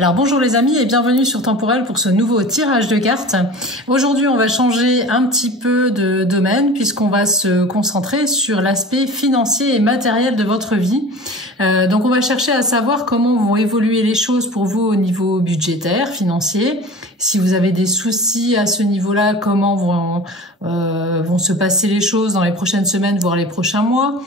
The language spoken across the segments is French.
Alors bonjour les amis et bienvenue sur Temporel pour ce nouveau tirage de cartes. Aujourd'hui on va changer un petit peu de domaine puisqu'on va se concentrer sur l'aspect financier et matériel de votre vie. Donc on va chercher à savoir comment vont évoluer les choses pour vous au niveau budgétaire, financier. Si vous avez des soucis à ce niveau-là, comment vont se passer les choses dans les prochaines semaines, voire les prochains mois.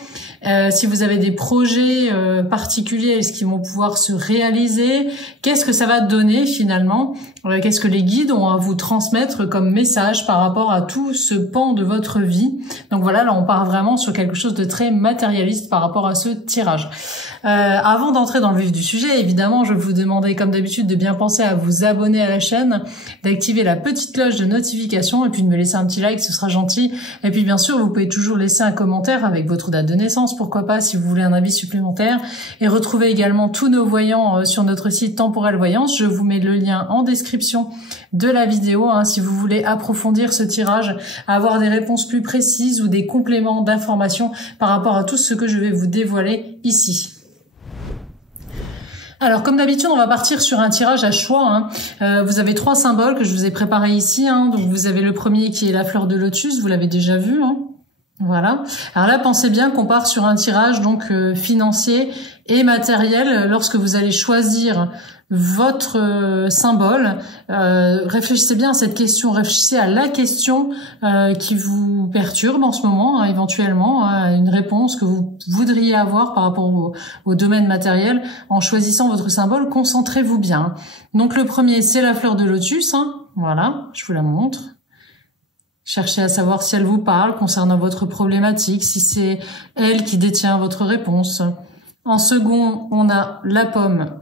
Si vous avez des projets particuliers, est-ce qu'ils vont pouvoir se réaliser? Qu'est-ce que ça va donner finalement? Qu'est-ce que les guides ont à vous transmettre comme message par rapport à tout ce pan de votre vie? Donc voilà, là on part vraiment sur quelque chose de très matérialiste par rapport à ce tirage. Avant d'entrer dans le vif du sujet, évidemment, je vais vous demander comme d'habitude de bien penser à vous abonner à la chaîne, d'activer la petite cloche de notification et puis de me laisser un petit like, ce sera gentil. Et puis bien sûr, vous pouvez toujours laisser un commentaire avec votre date de naissance, pourquoi pas, si vous voulez un avis supplémentaire. Et retrouvez également tous nos voyants sur notre site Temporel Voyance. Je vous mets le lien en description de la vidéo si vous voulez approfondir ce tirage, avoir des réponses plus précises ou des compléments d'informations par rapport à tout ce que je vais vous dévoiler ici. Alors comme d'habitude, on va partir sur un tirage à choix. Vous avez 3 symboles que je vous ai préparés ici. Donc vous avez le premier qui est la fleur de lotus, vous l'avez déjà vu. Voilà. Alors là, pensez bien qu'on part sur un tirage donc financier et matériel. Lorsque vous allez choisir votre symbole, réfléchissez bien à cette question, réfléchissez à la question qui vous perturbe en ce moment, éventuellement, une réponse que vous voudriez avoir par rapport au domaine matériel. En choisissant votre symbole, concentrez-vous bien. Donc le premier, c'est la fleur de lotus. Voilà, je vous la montre. Cherchez à savoir si elle vous parle concernant votre problématique, si c'est elle qui détient votre réponse. En second, on a la pomme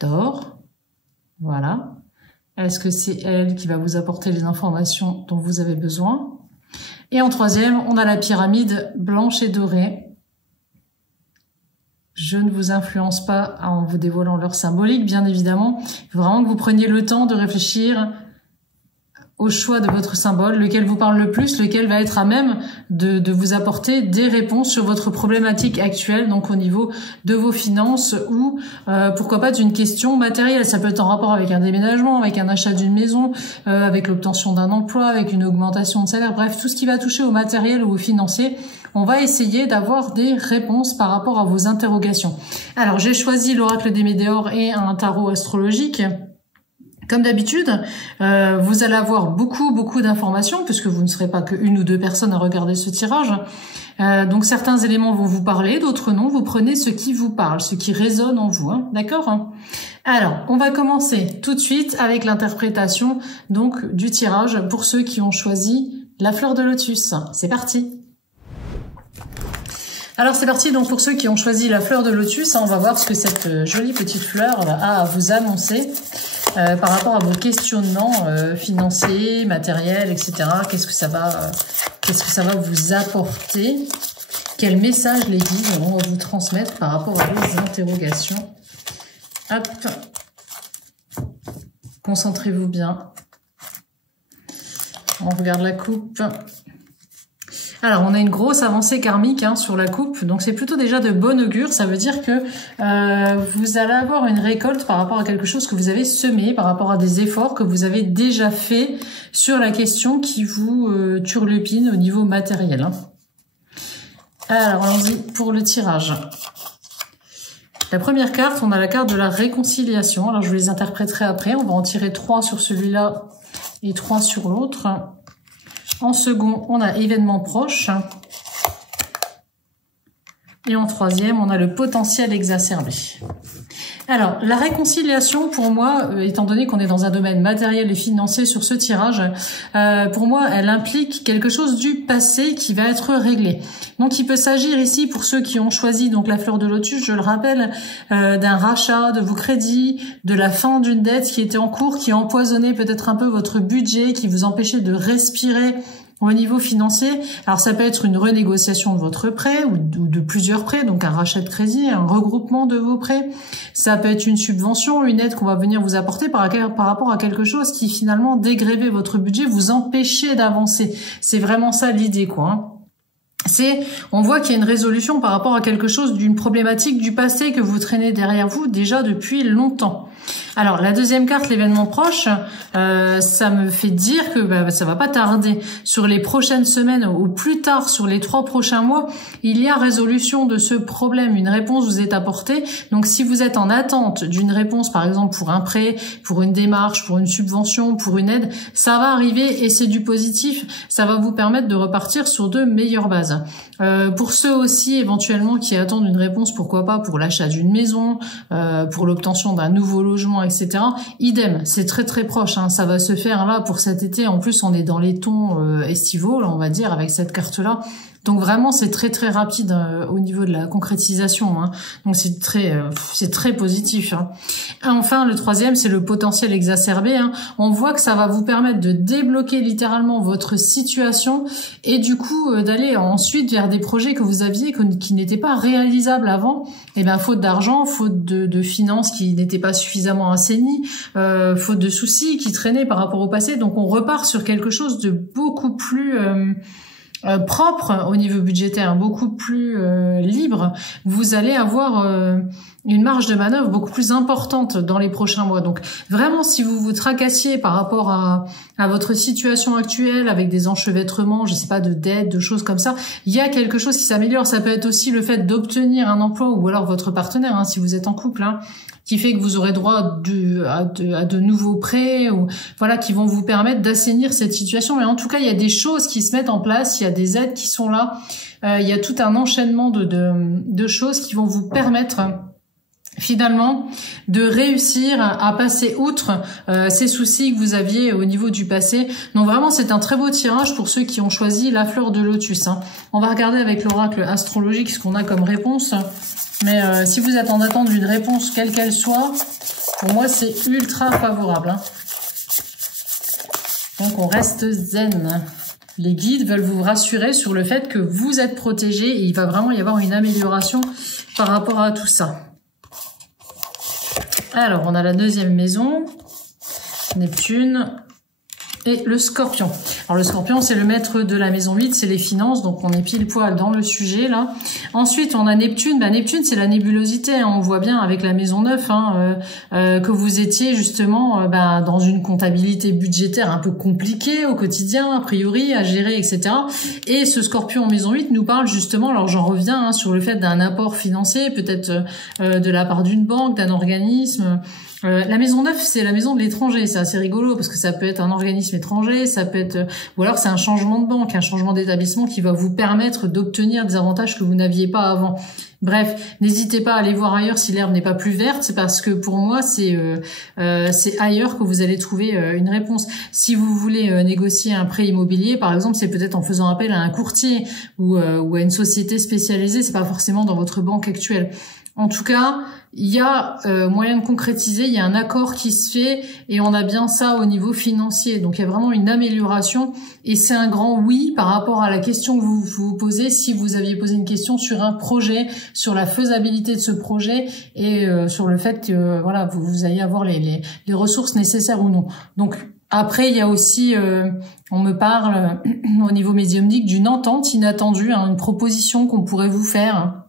d'or. Voilà. Est-ce que c'est elle qui va vous apporter les informations dont vous avez besoin? Et en troisième, on a la pyramide blanche et dorée. Je ne vous influence pas en vous dévoilant leur symbolique, bien évidemment. Il faut vraiment que vous preniez le temps de réfléchir au choix de votre symbole, lequel vous parle le plus, lequel va être à même de vous apporter des réponses sur votre problématique actuelle, donc au niveau de vos finances ou pourquoi pas d'une question matérielle. Ça peut être en rapport avec un déménagement, avec un achat d'une maison, avec l'obtention d'un emploi, avec une augmentation de salaire, bref, tout ce qui va toucher au matériel ou au financier. On va essayer d'avoir des réponses par rapport à vos interrogations. Alors, j'ai choisi l'oracle des Médéores et un tarot astrologique. Comme d'habitude, vous allez avoir beaucoup d'informations puisque vous ne serez pas que 1 ou 2 personnes à regarder ce tirage. Donc certains éléments vont vous parler, d'autres non. Vous prenez ce qui vous parle, ce qui résonne en vous, d'accord? Alors, on va commencer tout de suite avec l'interprétation donc du tirage pour ceux qui ont choisi la fleur de lotus. C'est parti. Alors c'est parti donc pour ceux qui ont choisi la fleur de lotus, on va voir ce que cette jolie petite fleur a à vous annoncer par rapport à vos questionnements financiers, matériels, etc. Qu'est-ce que ça va vous apporter? Quel message les guides vont vous transmettre par rapport à vos interrogations? Hop, concentrez-vous bien. On regarde la coupe. Alors, on a une grosse avancée karmique sur la coupe, donc c'est plutôt déjà de bon augure. Ça veut dire que vous allez avoir une récolte par rapport à quelque chose que vous avez semé, par rapport à des efforts que vous avez déjà fait sur la question qui vous turlupine au niveau matériel. Alors, allons-y pour le tirage. La première carte, on a la carte de la réconciliation. Alors, je vous les interpréterai après. On va en tirer 3 sur celui-là et 3 sur l'autre. En second, on a événement proche. Et en troisième, on a le potentiel exacerbé. Alors, la réconciliation, pour moi, étant donné qu'on est dans un domaine matériel et financier sur ce tirage, pour moi, elle implique quelque chose du passé qui va être réglé. Donc, il peut s'agir ici, pour ceux qui ont choisi donc la fleur de lotus, je le rappelle, d'un rachat de vos crédits, de la fin d'une dette qui était en cours, qui empoisonnait peut-être un peu votre budget, qui vous empêchait de respirer au niveau financier. Alors ça peut être une renégociation de votre prêt ou de plusieurs prêts, donc un rachat de crédit, un regroupement de vos prêts. Ça peut être une subvention, une aide qu'on va venir vous apporter par rapport à quelque chose qui finalement dégrévait votre budget, vous empêchait d'avancer. C'est vraiment ça l'idée, quoi. On voit qu'il y a une résolution par rapport à quelque chose, d'une problématique du passé que vous traînez derrière vous déjà depuis longtemps. Alors la deuxième carte, l'événement proche, ça me fait dire que ça va pas tarder. Sur les prochaines semaines ou plus tard sur les 3 prochains mois, il y a résolution de ce problème. Une réponse vous est apportée. Donc si vous êtes en attente d'une réponse, par exemple pour un prêt, pour une démarche, pour une subvention, pour une aide, ça va arriver et c'est du positif. Ça va vous permettre de repartir sur de meilleures bases. Pour ceux aussi éventuellement qui attendent une réponse, pourquoi pas pour l'achat d'une maison, pour l'obtention d'un nouveau logement, etc. Idem, c'est très très proche, hein. Ça va se faire là pour cet été. En plus, on est dans les tons estivaux, là, on va dire, avec cette carte-là. Donc vraiment, c'est très très rapide au niveau de la concrétisation, hein. Donc c'est très positif, hein. Enfin, le troisième, c'est le potentiel exacerbé, hein. On voit que ça va vous permettre de débloquer littéralement votre situation et du coup d'aller ensuite vers des projets que vous aviez qui n'étaient pas réalisables avant. Et ben faute d'argent, faute de finances qui n'étaient pas suffisamment assainies, faute de soucis qui traînaient par rapport au passé. Donc on repart sur quelque chose de beaucoup plus propre au niveau budgétaire, beaucoup plus libre. Vous allez avoir une marge de manœuvre beaucoup plus importante dans les prochains mois. Donc vraiment, si vous vous tracassiez par rapport à votre situation actuelle avec des enchevêtrements, je sais pas, de dettes, de choses comme ça, il y a quelque chose qui s'améliore. Ça peut être aussi le fait d'obtenir un emploi ou alors votre partenaire, hein, si vous êtes en couple, hein, qui fait que vous aurez droit à de nouveaux prêts ou voilà qui vont vous permettre d'assainir cette situation. Mais en tout cas, il y a des choses qui se mettent en place, il y a des aides qui sont là, il y a tout un enchaînement de choses qui vont vous permettre finalement de réussir à passer outre ces soucis que vous aviez au niveau du passé. Donc vraiment, c'est un très beau tirage pour ceux qui ont choisi la fleur de lotus, hein. On va regarder avec l'oracle astrologique ce qu'on a comme réponse. Mais si vous êtes en attente d'une réponse quelle qu'elle soit, pour moi c'est ultra favorable, hein. Donc on reste zen. Les guides veulent vous rassurer sur le fait que vous êtes protégé et il va vraiment y avoir une amélioration par rapport à tout ça. Alors on a la deuxième maison, Neptune et le Scorpion. Alors le Scorpion, c'est le maître de la maison 8, c'est les finances, donc on est pile poil dans le sujet là. Ensuite, on a Neptune. Neptune, c'est la nébulosité, hein. On voit bien avec la maison 9 hein, que vous étiez justement dans une comptabilité budgétaire un peu compliquée au quotidien, a priori, à gérer, etc. Et ce Scorpion en maison 8 nous parle justement, alors j'en reviens hein, sur le fait d'un apport financier, peut-être de la part d'une banque, d'un organisme. La maison 9, c'est la maison de l'étranger. C'est assez rigolo parce que ça peut être un organisme étranger, ça peut être, ou alors c'est un changement de banque, un changement d'établissement qui va vous permettre d'obtenir des avantages que vous n'aviez pas avant. Bref, n'hésitez pas à aller voir ailleurs si l'herbe n'est pas plus verte, c'est parce que pour moi, c'est ailleurs que vous allez trouver une réponse. Si vous voulez négocier un prêt immobilier, par exemple, c'est peut-être en faisant appel à un courtier ou à une société spécialisée, c'est pas forcément dans votre banque actuelle. En tout cas, il y a moyen de concrétiser, il y a un accord qui se fait et on a bien ça au niveau financier. Donc il y a vraiment une amélioration et c'est un grand oui par rapport à la question que vous vous posez si vous aviez posé une question sur un projet, sur la faisabilité de ce projet et sur le fait que voilà vous ayez avoir les ressources nécessaires ou non. Donc après, il y a aussi, on me parle au niveau médiumnique d'une entente inattendue, hein, une proposition qu'on pourrait vous faire, hein,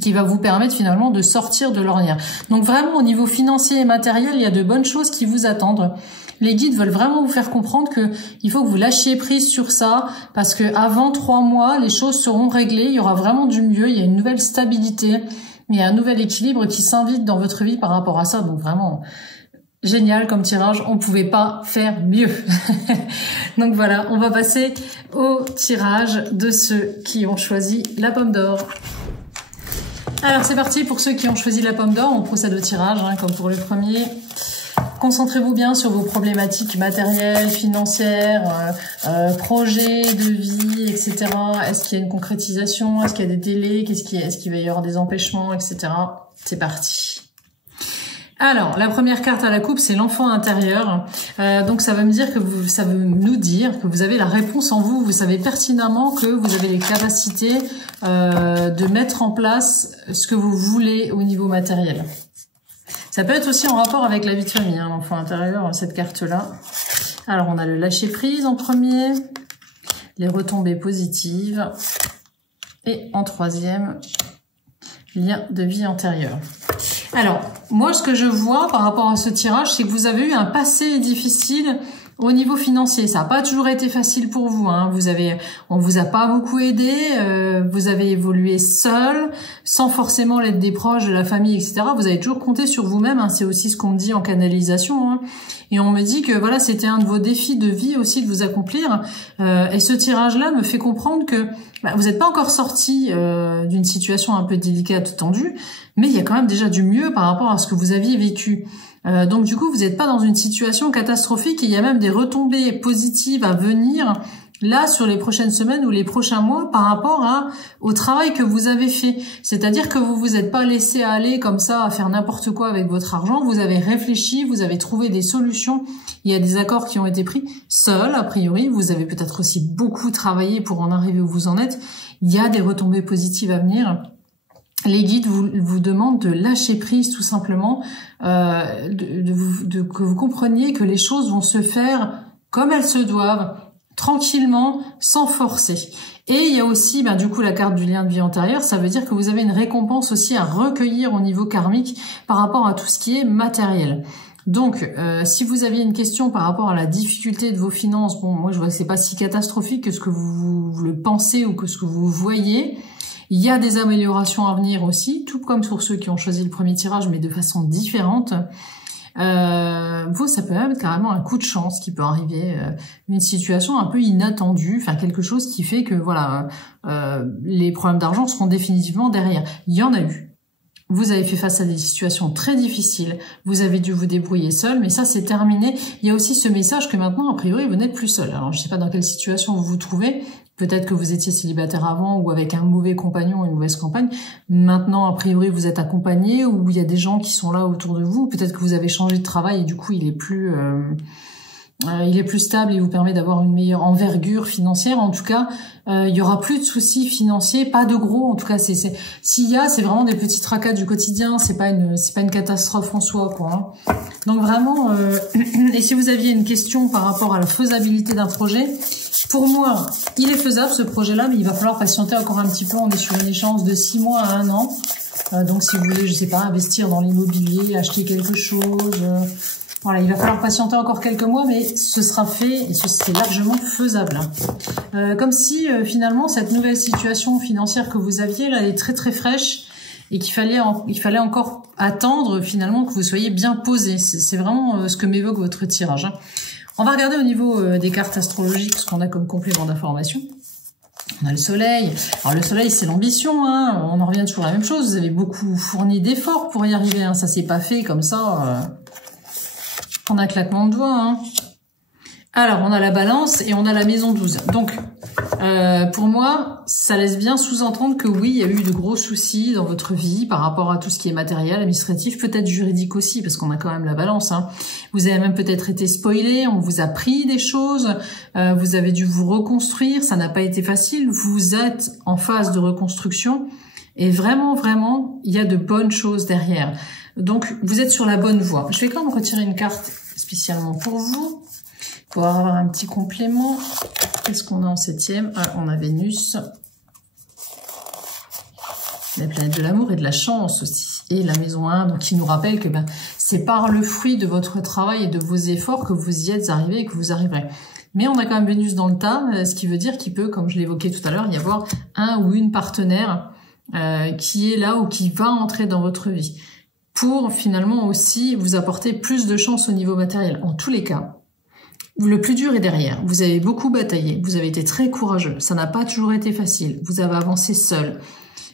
qui va vous permettre finalement de sortir de l'ornière. Donc vraiment au niveau financier et matériel, il y a de bonnes choses qui vous attendent. Les guides veulent vraiment vous faire comprendre que il faut que vous lâchiez prise sur ça parce que avant 3 mois, les choses seront réglées, il y aura vraiment du mieux, il y a une nouvelle stabilité, il y a un nouvel équilibre qui s'invite dans votre vie par rapport à ça. Donc vraiment génial comme tirage, on pouvait pas faire mieux. Donc voilà, on va passer au tirage de ceux qui ont choisi la pomme d'or. Alors c'est parti pour ceux qui ont choisi la pomme d'or, on procède au tirage hein, comme pour le premier. Concentrez-vous bien sur vos problématiques matérielles, financières, projets de vie, etc. Est-ce qu'il y a une concrétisation? Est-ce qu'il y a des délais? Est-ce qu'il va y avoir des empêchements, etc. C'est parti. Alors, la première carte à la coupe, c'est l'enfant intérieur. Donc, ça veut nous dire que vous avez la réponse en vous. Vous savez pertinemment que vous avez les capacités de mettre en place ce que vous voulez au niveau matériel. Ça peut être aussi en rapport avec la vie de famille, hein, l'enfant intérieur, cette carte-là. Alors, on a le lâcher-prise en premier, les retombées positives, et en troisième, lien de vie antérieure. Alors, moi, ce que je vois par rapport à ce tirage, c'est que vous avez eu un passé difficile au niveau financier. Ça n'a pas toujours été facile pour vous, hein. On vous a pas beaucoup aidé, vous avez évolué seul, sans forcément l'aide des proches, de la famille, etc. Vous avez toujours compté sur vous-même, hein. C'est aussi ce qu'on me dit en canalisation, hein. Et on me dit que voilà, c'était un de vos défis de vie aussi de vous accomplir. Et ce tirage-là me fait comprendre que vous n'êtes pas encore sorti d'une situation un peu délicate, tendue, mais il y a quand même déjà du mieux par rapport à ce que vous aviez vécu. Donc du coup, vous n'êtes pas dans une situation catastrophique et il y a même des retombées positives à venir là sur les prochaines semaines ou les prochains mois par rapport au travail que vous avez fait. C'est-à-dire que vous vous êtes pas laissé aller comme ça à faire n'importe quoi avec votre argent. Vous avez réfléchi, vous avez trouvé des solutions. Il y a des accords qui ont été pris seuls, a priori. Vous avez peut-être aussi beaucoup travaillé pour en arriver où vous en êtes. Il y a des retombées positives à venir. Les guides vous demandent de lâcher prise tout simplement, que vous compreniez que les choses vont se faire comme elles se doivent, tranquillement, sans forcer. Et il y a aussi du coup la carte du lien de vie antérieur, ça veut dire que vous avez une récompense aussi à recueillir au niveau karmique par rapport à tout ce qui est matériel. Donc, si vous aviez une question par rapport à la difficulté de vos finances, bon, moi je vois que c'est pas si catastrophique que ce que vous le pensez ou que ce que vous voyez. Il y a des améliorations à venir aussi, tout comme pour ceux qui ont choisi le premier tirage, mais de façon différente. Vous, ça peut même être carrément un coup de chance qui peut arriver, une situation un peu inattendue, enfin quelque chose qui fait que voilà, les problèmes d'argent seront définitivement derrière. Il y en a eu. Vous avez fait face à des situations très difficiles, vous avez dû vous débrouiller seul, mais ça c'est terminé. Il y a aussi ce message que maintenant, a priori, vous n'êtes plus seul. Alors je ne sais pas dans quelle situation vous vous trouvez, peut-être que vous étiez célibataire avant ou avec un mauvais compagnon, une mauvaise compagne. Maintenant, a priori, vous êtes accompagné ou il y a des gens qui sont là autour de vous. Peut-être que vous avez changé de travail et du coup, il est plus stable et vous permet d'avoir une meilleure envergure financière. En tout cas, il y aura plus de soucis financiers, pas de gros. En tout cas, s'il y a, c'est vraiment des petits tracas du quotidien. C'est pas une catastrophe en soi, quoi, hein. Donc vraiment, et si vous aviez une question par rapport à la faisabilité d'un projet, pour moi, il est faisable ce projet-là, mais il va falloir patienter encore un petit peu. On est sur une échéance de 6 mois à 1 an. Donc si vous voulez, je sais pas, investir dans l'immobilier, acheter quelque chose. Voilà, il va falloir patienter encore quelques mois, mais ce sera fait et c'est largement faisable. Comme si finalement cette nouvelle situation financière que vous aviez là, elle est très très fraîche et qu'il fallait encore attendre finalement que vous soyez bien posé. C'est vraiment ce que m'évoque votre tirage, hein. On va regarder au niveau des cartes astrologiques ce qu'on a comme complément d'information. On a le soleil. Alors le soleil, c'est l'ambition, hein. On en revient toujours à la même chose. Vous avez beaucoup fourni d'efforts pour y arriver, hein. Ça s'est pas fait comme ça. On a un claquement de doigts, hein. Alors, on a la balance et on a la maison 12. Donc, pour moi, ça laisse bien sous-entendre que oui, il y a eu de gros soucis dans votre vie par rapport à tout ce qui est matériel, administratif, peut-être juridique aussi, parce qu'on a quand même la balance, hein. Vous avez même peut-être été spoilé, on vous a pris des choses, vous avez dû vous reconstruire, ça n'a pas été facile, vous êtes en phase de reconstruction et vraiment, vraiment, il y a de bonnes choses derrière. Donc, vous êtes sur la bonne voie. Je vais quand même retirer une carte spécialement pour vous, pour avoir un petit complément. Qu'est-ce qu'on a en 7e? Ah, on a Vénus. La planète de l'amour et de la chance aussi. Et la maison 1, donc qui nous rappelle que c'est par le fruit de votre travail et de vos efforts que vous y êtes arrivé et que vous arriverez. Mais on a quand même Vénus dans le tas, ce qui veut dire qu'il peut, comme je l'évoquais tout à l'heure, y avoir un ou une partenaire qui est là ou qui va entrer dans votre vie, pour finalement aussi vous apporter plus de chance au niveau matériel. En tous les cas, le plus dur est derrière. Vous avez beaucoup bataillé, vous avez été très courageux, ça n'a pas toujours été facile, vous avez avancé seul.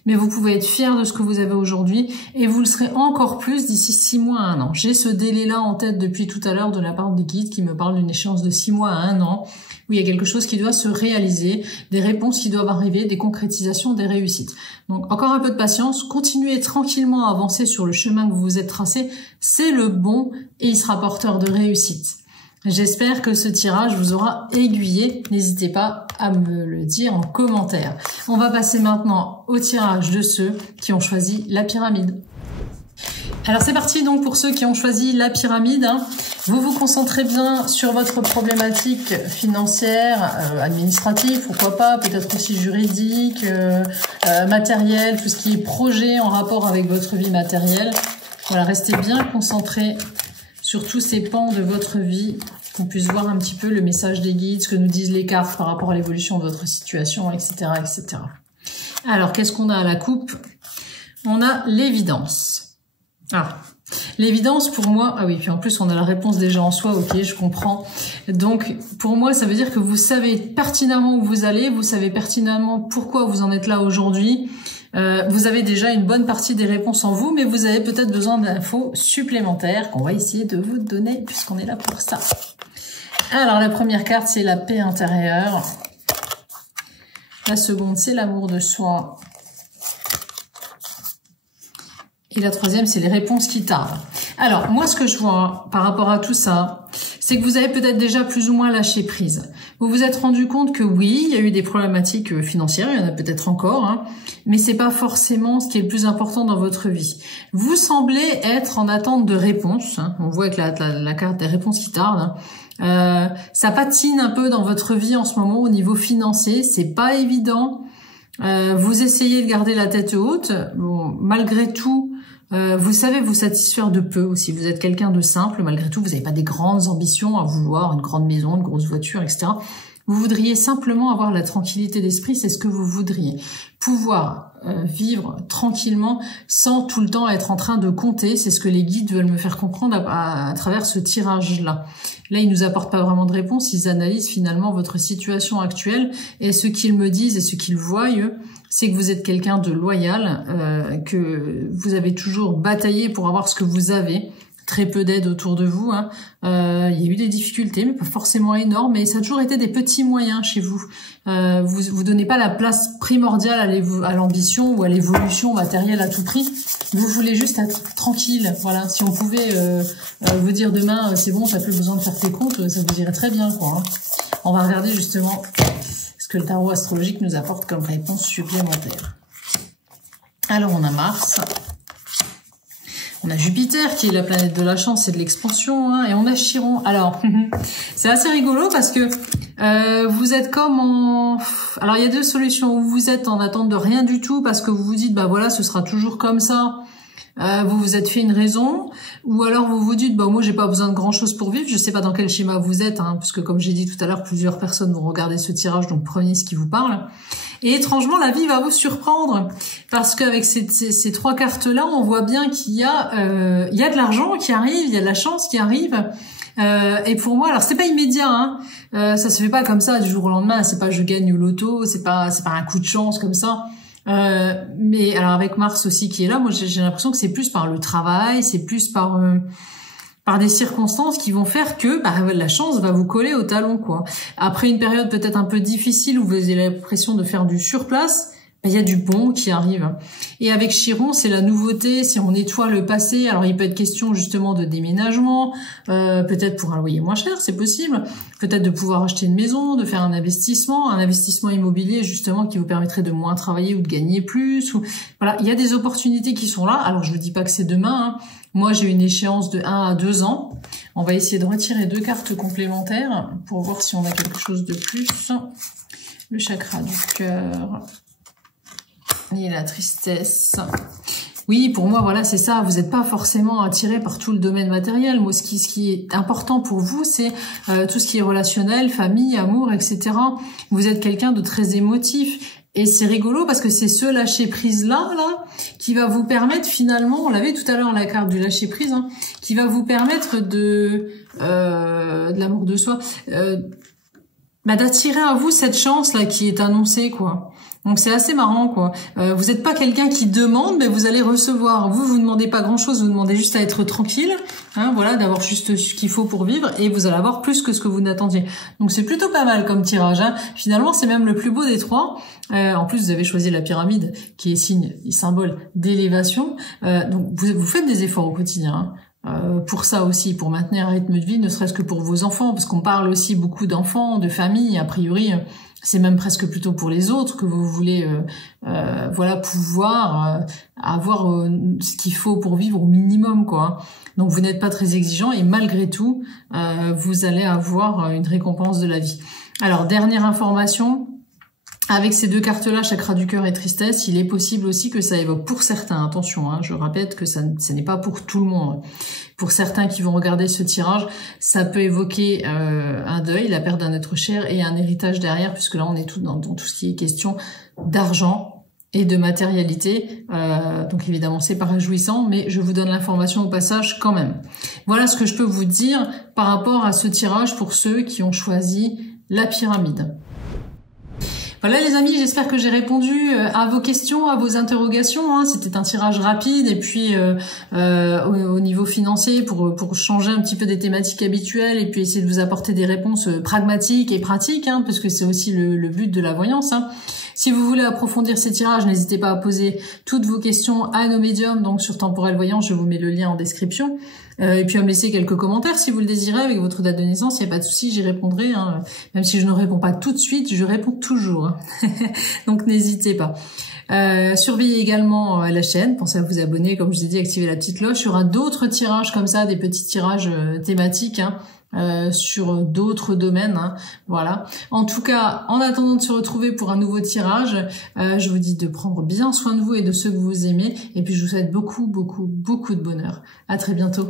Mais vous pouvez être fier de ce que vous avez aujourd'hui et vous le serez encore plus d'ici 6 mois à 1 an. J'ai ce délai-là en tête depuis tout à l'heure de la part des guides qui me parlent d'une échéance de 6 mois à 1 an où il y a quelque chose qui doit se réaliser, des réponses qui doivent arriver, des concrétisations, des réussites. Donc encore un peu de patience, continuez tranquillement à avancer sur le chemin que vous vous êtes tracé, c'est le bon et il sera porteur de réussite. J'espère que ce tirage vous aura aiguillé. N'hésitez pas à me le dire en commentaire. On va passer maintenant au tirage de ceux qui ont choisi la pyramide. Alors c'est parti donc pour ceux qui ont choisi la pyramide, hein. Vous vous concentrez bien sur votre problématique financière, administrative, pourquoi pas, peut-être aussi juridique, matériel, tout ce qui est projet en rapport avec votre vie matérielle. Voilà, restez bien concentrés sur tous ces pans de votre vie, qu'on puisse voir un petit peu le message des guides, ce que nous disent les cartes par rapport à l'évolution de votre situation, etc., etc. Alors, qu'est-ce qu'on a à la coupe? On a l'évidence. Ah, l'évidence pour moi, ah oui, puis en plus on a la réponse déjà en soi, ok, je comprends. Donc pour moi, ça veut dire que vous savez pertinemment où vous allez, vous savez pertinemment pourquoi vous en êtes là aujourd'hui. Vous avez déjà une bonne partie des réponses en vous, mais vous avez peut-être besoin d'infos supplémentaires qu'on va essayer de vous donner puisqu'on est là pour ça. Alors la première carte, c'est la paix intérieure. La seconde, c'est l'amour de soi. Et la troisième, c'est les réponses qui tardent. Alors, moi, ce que je vois par rapport à tout ça, c'est que vous avez peut-être déjà plus ou moins lâché prise. Vous vous êtes rendu compte que oui, il y a eu des problématiques financières, il y en a peut-être encore, hein, mais c'est pas forcément ce qui est le plus important dans votre vie. Vous semblez être en attente de réponses. Hein, on voit avec la carte des réponses qui tardent. Ça patine un peu dans votre vie en ce moment au niveau financier. C'est pas évident. Vous essayez de garder la tête haute. Bon, malgré tout, vous savez vous satisfaire de peu aussi. Vous êtes quelqu'un de simple. Malgré tout, vous n'avez pas des grandes ambitions à vouloir une grande maison, une grosse voiture, etc. Vous voudriez simplement avoir la tranquillité d'esprit. C'est ce que vous voudriez. Pouvoir vivre tranquillement sans tout le temps être en train de compter. C'est ce que les guides veulent me faire comprendre à travers ce tirage-là. Là, ils nous apportent pas vraiment de réponse. Ils analysent finalement votre situation actuelle et ce qu'ils me disent et ce qu'ils voient, c'est que vous êtes quelqu'un de loyal, que vous avez toujours bataillé pour avoir ce que vous avez. Très peu d'aide autour de vous. Hein. Il y a eu des difficultés, mais pas forcément énormes. Mais ça a toujours été des petits moyens chez vous. Vous donnez pas la place primordiale à l'ambition ou à l'évolution matérielle à tout prix. Vous voulez juste être tranquille. Voilà. Si on pouvait vous dire demain, c'est bon, t'as plus besoin de faire tes comptes, ça vous irait très bien, quoi. Hein. On va regarder justement ce que le tarot astrologique nous apporte comme réponse supplémentaire. Alors, on a Mars. On a Jupiter qui est la planète de la chance et de l'expansion, hein, et on a Chiron. Alors, c'est assez rigolo parce que vous êtes comme en... Alors, il y a deux solutions. Où vous êtes en attente de rien du tout parce que vous vous dites, bah voilà, ce sera toujours comme ça. Vous vous êtes fait une raison, ou alors vous vous dites, bah moi j'ai pas besoin de grand chose pour vivre. Je sais pas dans quel schéma vous êtes, hein, puisque comme j'ai dit tout à l'heure, plusieurs personnes vont regarder ce tirage, donc prenez ce qui vous parle. Et étrangement, la vie va vous surprendre, parce qu'avec ces trois cartes-là, on voit bien qu'il y a de l'argent qui arrive, il y a de la chance qui arrive. Et pour moi, alors c'est pas immédiat, hein, ça se fait pas comme ça du jour au lendemain. C'est pas je gagne au loto, c'est pas un coup de chance comme ça. Mais alors avec Mars aussi qui est là, moi j'ai l'impression que c'est plus par le travail, c'est plus par des circonstances qui vont faire que la chance va vous coller au talon, quoi. Après une période peut-être un peu difficile où vous avez l'impression de faire du surplace, il y a du bon qui arrive. Et avec Chiron, c'est la nouveauté, si on nettoie le passé, alors il peut être question justement de déménagement, peut-être pour un loyer moins cher, c'est possible, peut-être de pouvoir acheter une maison, de faire un investissement immobilier justement qui vous permettrait de moins travailler ou de gagner plus. Ou... Voilà, il y a des opportunités qui sont là, alors je ne dis pas que c'est demain, hein. Moi j'ai une échéance de 1 à 2 ans. On va essayer de retirer 2 cartes complémentaires pour voir si on a quelque chose de plus. Le chakra du cœur. Et la tristesse. Oui, pour moi, voilà, c'est ça. Vous n'êtes pas forcément attiré par tout le domaine matériel. Moi, ce qui est important pour vous, c'est tout ce qui est relationnel, famille, amour, etc. Vous êtes quelqu'un de très émotif. Et c'est rigolo parce que c'est ce lâcher-prise-là, qui va vous permettre finalement, on l'avait tout à l'heure la carte du lâcher-prise, hein, qui va vous permettre de l'amour de soi, d'attirer à vous cette chance-là qui est annoncée, quoi. Donc c'est assez marrant, quoi. Vous n'êtes pas quelqu'un qui demande, mais vous allez recevoir. Vous demandez pas grand-chose, vous demandez juste à être tranquille, hein, voilà, d'avoir juste ce qu'il faut pour vivre, et vous allez avoir plus que ce que vous n'attendiez. Donc c'est plutôt pas mal comme tirage, hein. Finalement, c'est même le plus beau des trois. En plus, vous avez choisi la pyramide, qui est signe et symbole d'élévation. Donc vous faites des efforts au quotidien, hein. Pour ça aussi, pour maintenir un rythme de vie, ne serait-ce que pour vos enfants, parce qu'on parle aussi beaucoup d'enfants, de famille, a priori, c'est même presque plutôt pour les autres que vous voulez voilà, pouvoir avoir ce qu'il faut pour vivre au minimum, quoi. Donc vous n'êtes pas très exigeant et malgré tout, vous allez avoir une récompense de la vie. Alors, dernière information, Avec ces deux cartes-là, chakra du cœur et tristesse, il est possible aussi que ça évoque pour certains, attention, je répète que ce n'est pas pour tout le monde. Pour certains qui vont regarder ce tirage, ça peut évoquer un deuil, la perte d'un être cher et un héritage derrière, puisque là on est tout dans tout ce qui est question d'argent et de matérialité. Donc évidemment c'est pas réjouissant, mais je vous donne l'information au passage quand même. Voilà ce que je peux vous dire par rapport à ce tirage pour ceux qui ont choisi la pyramide. Voilà les amis, j'espère que j'ai répondu à vos questions, à vos interrogations. C'était un tirage rapide et puis au niveau financier pour changer un petit peu des thématiques habituelles et puis essayer de vous apporter des réponses pragmatiques et pratiques, parce que c'est aussi le but de la voyance. Si vous voulez approfondir ces tirages, n'hésitez pas à poser toutes vos questions à nos médiums, donc sur Temporel Voyance, je vous mets le lien en description. Et puis à me laisser quelques commentaires si vous le désirez avec votre date de naissance, il n'y a pas de souci, j'y répondrai. Même si je ne réponds pas tout de suite, je réponds toujours. Donc n'hésitez pas. Surveillez également la chaîne, pensez à vous abonner, comme je vous ai dit, activez la petite cloche. Il y aura d'autres tirages comme ça, des petits tirages thématiques. Sur d'autres domaines, voilà. En tout cas, en attendant de se retrouver pour un nouveau tirage, je vous dis de prendre bien soin de vous et de ceux que vous aimez, et puis je vous souhaite beaucoup de bonheur. À très bientôt.